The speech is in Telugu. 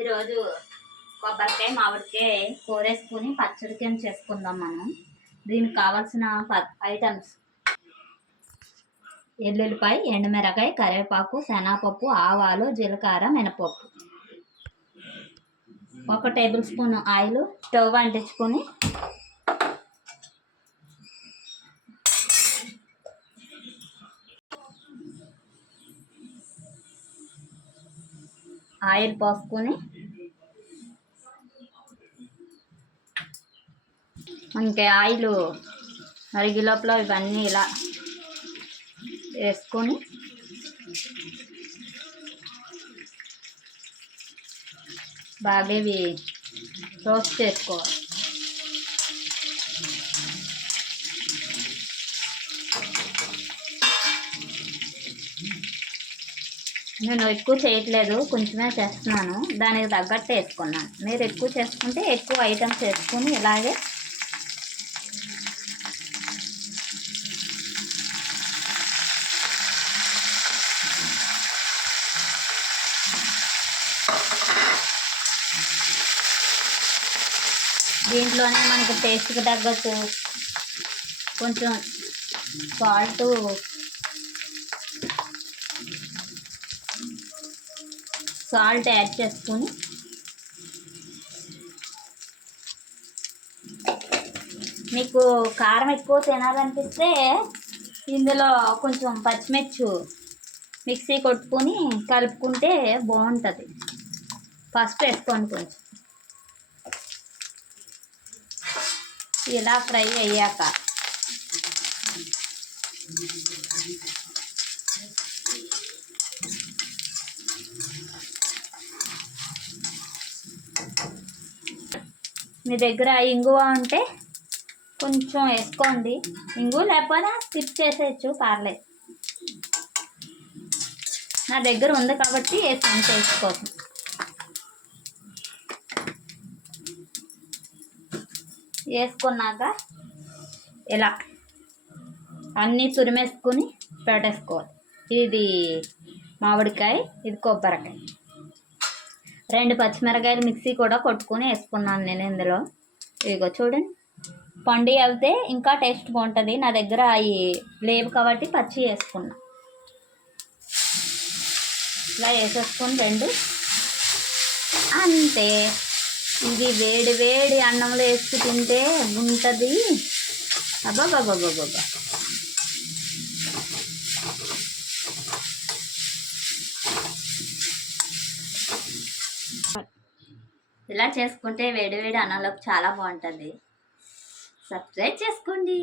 ఈరోజు కొబ్బరికాయ మామిడికాయ కూరేసుకుని పచ్చడి కింద చేసుకుందాం మనం. దీనికి కావాల్సిన ఐటమ్స్: ఎల్లుల్లిపాయ, ఎండుమిరకాయ, కరివేపాకు, శనగపప్పు, ఆవాలు, జీలకర్ర, మినపప్పు. 1 టేబుల్ స్పూన్ ఆయిల్. స్టవ్ అంటించుకొని ఆయిల్ పోసుకొని మనకి ఆయిల్ మరిగే లోపల ఇవన్నీ ఇలా వేసుకొని బాగా ఇవి రోస్ట్ చేసుకోవాలి. నేను ఎక్కువ చేయట్లేదు, కొంచెమే చేస్తున్నాను. దానికి తగ్గట్టు వేసుకున్నాను. మీరు ఎక్కువ చేసుకుంటే ఎక్కువ ఐటమ్స్ వేసుకొని ఇలాగే దీంట్లోనే మనకి టేస్ట్కి తగ్గట్టు కొంచెం సాల్ట్ యాడ్ చేసుకుని మీకు కారం ఎక్కువ తినాలనిపిస్తే ఇందులో కొంచెం పచ్చిమిర్చి మిక్సీ కొట్టుకొని కలుపుకుంటే బాగుంటుంది. ఫస్ట్ వేసుకోండి. కొంచెం ఇలా ఫ్రై అయ్యాక మీ దగ్గర ఇంగువ ఉంటే కొంచెం వేసుకోండి. ఇంగువ లేకపోతే స్కిప్ చేసేయచ్చు, పర్లేదు. నా దగ్గర ఉంది కాబట్టి వేసాను టేస్ట్ కోసం. వేసుకున్నాక ఇలా అన్నీ తురిమేసుకుని పెట్టేసుకోవాలి. ఇది మామిడికాయ, ఇది కొబ్బరికాయ. 2 పచ్చిమిరకాయలు మిక్సీ కూడా కొట్టుకొని వేసుకున్నాను నేను ఇందులో. ఇదిగో చూడండి, పండు వెళ్తే ఇంకా టేస్ట్ బాగుంటుంది. నా దగ్గర అవి లేవు కాబట్టి పచ్చి వేసుకున్నా. ఇలా వేసేసుకొని 2 అంతే. ఇది వేడి వేడి అన్నంలో వేసుకు తింటే ఉంటుంది. అబ్బాబ్బాబ్బాబ్బా, ఇలా చేసుకుంటే వేడి వేడి అన్నంలోకి చాలా బాగుంటుంది. సబ్స్క్రైబ్ చేసుకోండి.